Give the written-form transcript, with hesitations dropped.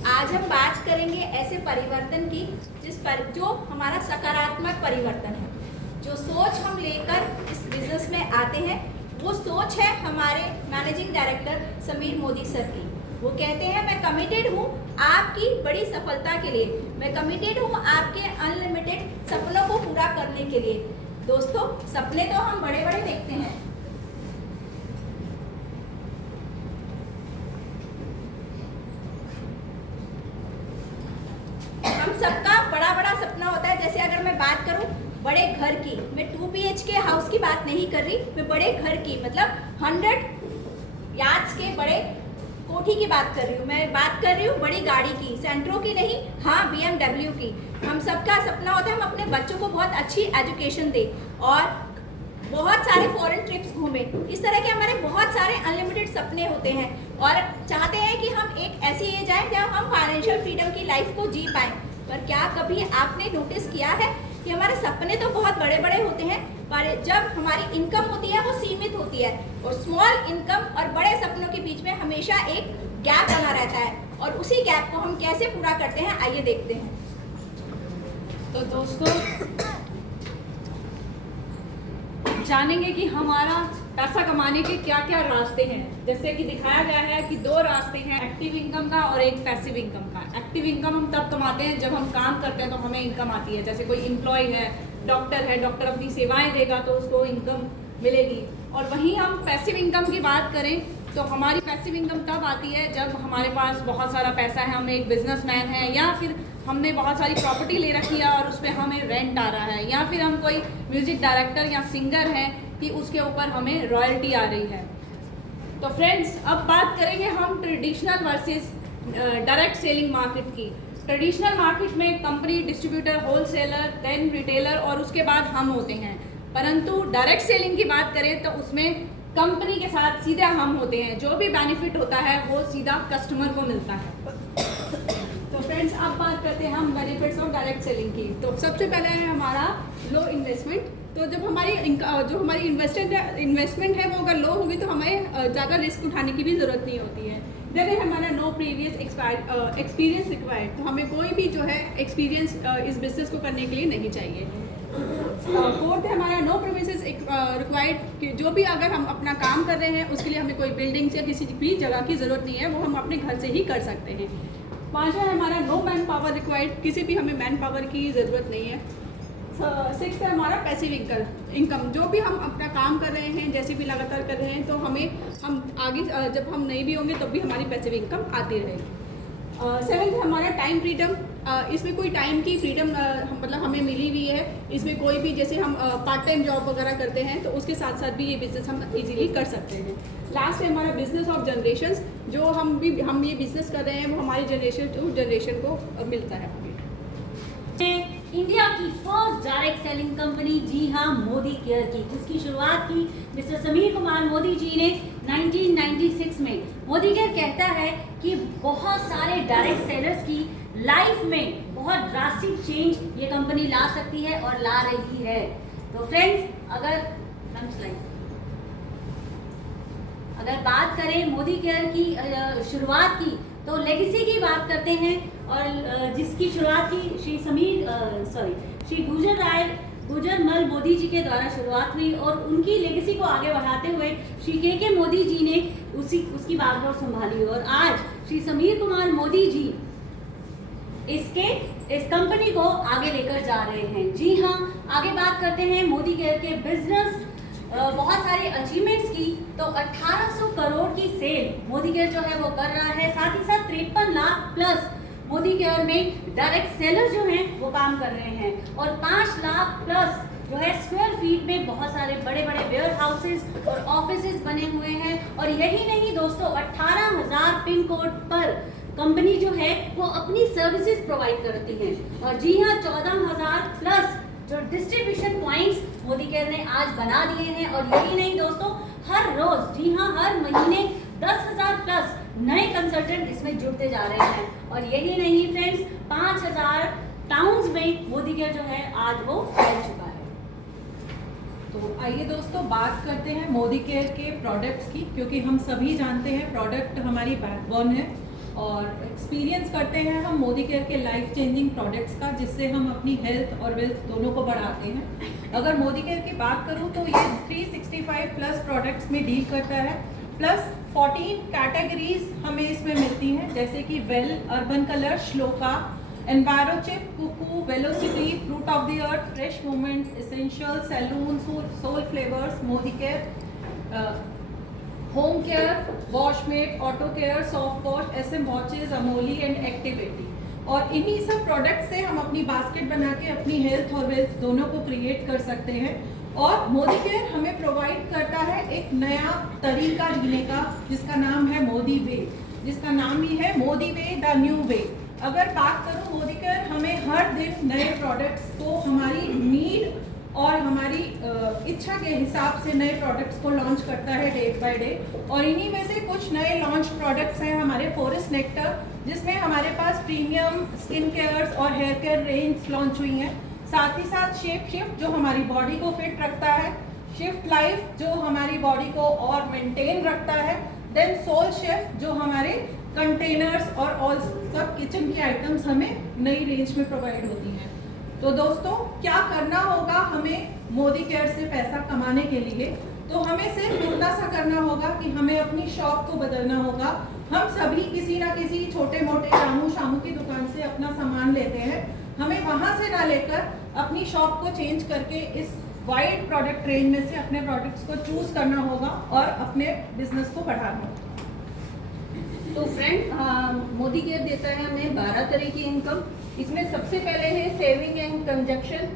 आज हम बात करेंगे ऐसे परिवर्तन की जो हमारा सकारात्मक परिवर्तन है। जो सोच हम लेकर इस बिजनेस में आते हैं वो सोच है हमारे managing director Sameer Modi sir की। वो कहते हैं मैं कमिटेड हूँ आपकी बड़ी सफलता के लिए, मैं कमिटेड हूँ आपके अनलिमिटेड सपनों को पूरा करने के लिए। दोस्तों, सपने तो हम बड़े बड़े देखते हैं, हम सबका बड़ा बड़ा सपना होता है। जैसे अगर मैं बात करूं बड़े घर की, मैं 2 BHK हाउस की बात नहीं कर रही, मैं बड़े घर की मतलब 100 यार्ड्स के बड़े कोठी की बात कर रही हूँ। मैं बात कर रही हूँ बड़ी गाड़ी की, सेंट्रो की नहीं, हाँ BMW की। हम सबका सपना होता है हम अपने बच्चों को बहुत अच्छी एजुकेशन दें और बहुत सारे फॉरेन ट्रिप्स घूमें। इस तरह के हमारे बहुत सारे अनलिमिटेड सपने होते हैं और चाहते हैं कि हम एक ऐसी एज आए जब हम फाइनेंशियल फ्रीडम की लाइफ को जी पाएं। पर क्या कभी आपने नोटिस किया है कि हमारे सपने तो बहुत बड़े बड़े होते हैं पर जब हमारी इनकम होती है वो सीमित होती है और स्मॉल इनकम और बड़े सपनों के बीच में हमेशा एक गैप बना रहता है और उसी गैप को हम कैसे पूरा करते हैं आइए देखते हैं। तो दोस्तों, जानेंगे कि हमारा पैसा कमाने के क्या क्या रास्ते हैं। जैसे कि दिखाया गया है कि 2 रास्ते हैं, एक्टिव इनकम का और एक पैसिव इनकम का। एक्टिव इनकम हम तब कमाते हैं जब हम काम करते हैं तो हमें इनकम आती है। जैसे कोई एम्प्लॉय है, डॉक्टर अपनी सेवाएं देगा तो उसको इनकम मिलेगी। और वहीं हम पैसिव इनकम की बात करें तो हमारी पैसिव इनकम तब आती है जब हमारे पास बहुत सारा पैसा है, हम एक बिजनेसमैन हैं या फिर हमने बहुत सारी प्रॉपर्टी ले रखी है और उस पर हमें रेंट आ रहा है, या फिर हम कोई म्यूजिक डायरेक्टर या सिंगर हैं कि उसके ऊपर हमें रॉयल्टी आ रही है। तो फ्रेंड्स, अब बात करेंगे हम traditional versus direct selling market की। ट्रेडिशनल मार्केट में company, distributor, wholesaler, then retailer और उसके बाद हम होते हैं। परंतु डायरेक्ट सेलिंग की बात करें तो उसमें कंपनी के साथ सीधे हम होते हैं, जो भी बेनिफिट होता है वो सीधा कस्टमर को मिलता है। तो फ्रेंड्स, अब बात करते हैं हम बेनिफिट्स ऑफ डायरेक्ट सेलिंग की। तो सबसे पहले है हमारा लो इन्वेस्टमेंट। तो जब हमारी इन्वेस्टमेंट है वो अगर लो होगी तो हमें ज़्यादा रिस्क उठाने की भी ज़रूरत नहीं होती है। जैसे हमारा नो प्रीवियस एक्सपीरियंस रिक्वायर्ड, तो हमें कोई भी जो है एक्सपीरियंस इस बिजनेस को करने के लिए नहीं चाहिए। फोर्थ है हमारा नो प्रीवियस रिक्वायर्ड, जो भी अगर हम अपना काम कर रहे हैं उसके लिए हमें कोई बिल्डिंग्स या किसी भी जगह की ज़रूरत नहीं है, वो हम अपने घर से ही कर सकते हैं। पाँचवा है हमारा नो मैन पावर रिक्वायर्ड, किसी भी हमें मैन पावर की ज़रूरत नहीं है। सिक्स है हमारा पैसिव इनकम, जो भी हम अपना काम कर रहे हैं, जैसे भी लगातार कर रहे हैं तो हम आगे जब हम नहीं भी होंगे तब भी हमारी पैसिव इनकम आती रहेगी। सेवेंथ है हमारा टाइम फ्रीडम। इसमें कोई टाइम की फ्रीडम मतलब हमें मिली हुई है। इसमें कोई भी जैसे हम पार्ट टाइम जॉब वगैरह करते हैं तो उसके साथ साथ भी ये बिज़नेस हम इजीली कर सकते हैं। लास्ट है हमारा बिजनेस ऑफ जनरेशंस, जो हम ये बिज़नेस कर रहे हैं वो हमारी जनरेशन टू जनरेशन को मिलता है। इंडिया की फर्स्ट डायरेक्ट सेलिंग कंपनी, जी हाँ, मोदी केयर की, जिसकी शुरुआत की मिस्टर समीर कुमार मोदी जी ने 1996 में। मोदी केयर कहता है कि बहुत सारे डायरेक्ट सेलर्स की लाइफ में बहुत ड्रास्टिक चेंज ये कंपनी ला सकती है और ला रही है। तो फ्रेंड्स, अगर बात करें मोदी केयर की शुरुआत की तो लेगेसी की बात करते हैं और जिसकी शुरुआत की श्री गुजरमल मोदी जी के द्वारा शुरुआत हुई और उनकी लेगेसी को आगे बढ़ाते हुए श्री के मोदी जी ने उसकी बागडोर संभाली और आज श्री समीर कुमार मोदी जी इस कंपनी को आगे लेकर जा रहे हैं। जी हाँ, आगे बात करते हैं मोदी केयर के बिजनेस बहुत सारे अचीवमेंट्स की। तो 1800 करोड़ की सेल मोदी केयर जो है वो कर रहा है, साथ ही साथ 53 लाख प्लस मोदी केयर में डायरेक्ट सेलर जो हैं वो काम कर रहे हैं और 5 लाख प्लस जो है स्क्वायर फीट में बहुत सारे बड़े बड़े वेयर हाउसेज और ऑफिसेज बने हुए हैं। और यही नहीं दोस्तों, 18,000 पिन कोड पर कंपनी जो है वो अपनी सर्विसेज प्रोवाइड करती है। और जी हाँ, 14,000 प्लस जो डिस्ट्रीब्यूशन पॉइंट्स मोदी केयर ने आज बना दिए हैं। और यही नहीं दोस्तों, हर रोज, जी हाँ, हर महीने 10,000 प्लस नए कंसल्टेंट इसमें जुड़ते जा रहे हैं। और यही नहीं फ्रेंड्स, 5,000 टाउन्स में मोदी केयर जो है आज वो फैल चुका है। तो आइए दोस्तों, बात करते हैं मोदी केयर के प्रोडक्ट्स की, क्योंकि हम सभी जानते हैं प्रोडक्ट हमारी बैकबोन है। और एक्सपीरियंस करते हैं हम मोदी केयर के लाइफ चेंजिंग प्रोडक्ट्स का, जिससे हम अपनी हेल्थ और वेल्थ दोनों को बढ़ाते हैं। अगर मोदी केयर की बात करूं तो ये 365 प्लस प्रोडक्ट्स में डील करता है, प्लस 14 कैटेगरीज हमें इसमें मिलती हैं, जैसे कि well, urban colour, Shloka, envirochip, कुकू, velocity, fruit of the earth, fresh movement, essential, salon, soul flavours, Modi care, home care, washmate, auto care, soft wash, SM watches, Amoli and activity. और इन्हीं सब प्रोडक्ट से हम अपनी बास्केट बना के अपनी हेल्थ और वेल्थ दोनों को क्रिएट कर सकते हैं। और मोदी केयर हमें प्रोवाइड करता है एक नया तरीका जीने का, जिसका नाम है मोदी वे, जिसका नाम ही है Modi way the new way. अगर बात करूँ मोदी केयर हमें हर दिन नए प्रोडक्ट्स को हमारी नीड और हमारी इच्छा के हिसाब से नए प्रोडक्ट्स को लॉन्च करता है डे बाय डे। और इन्हीं में से कुछ नए लॉन्च प्रोडक्ट्स हैं हमारे फॉरेस्ट नेक्टर, जिसमें हमारे पास प्रीमियम स्किन केयर्स और हेयर केयर रेंज लॉन्च हुई हैं। साथ ही साथ शेप शिफ्ट जो हमारी बॉडी को फिट रखता है, शिफ्ट लाइफ जो हमारी बॉडी को और मेंटेन रखता है, देन सोल शेफ जो हमारे कंटेनर्स और ऑल सब किचन की आइटम्स हमें नई रेंज में प्रोवाइड होती हैं। तो दोस्तों, क्या करना होगा हमें मोदी केयर से पैसा कमाने के लिए? तो हमें सिर्फ इतना सा करना होगा कि हमें अपनी शॉप को बदलना होगा। हम सभी किसी ना किसी छोटे मोटे शामू की दुकान से अपना सामान लेते हैं, हमें वहाँ से ना लेकर अपनी शॉप को चेंज करके इस वाइड प्रोडक्ट रेंज में से अपने प्रोडक्ट्स को चूज करना होगा और अपने बिजनेस को बढ़ाना होगा। तो फ्रेंड, मोदी केयर देता है हमें 12 तरह की इनकम। इसमें सबसे पहले है सेविंग एंड कंजक्शन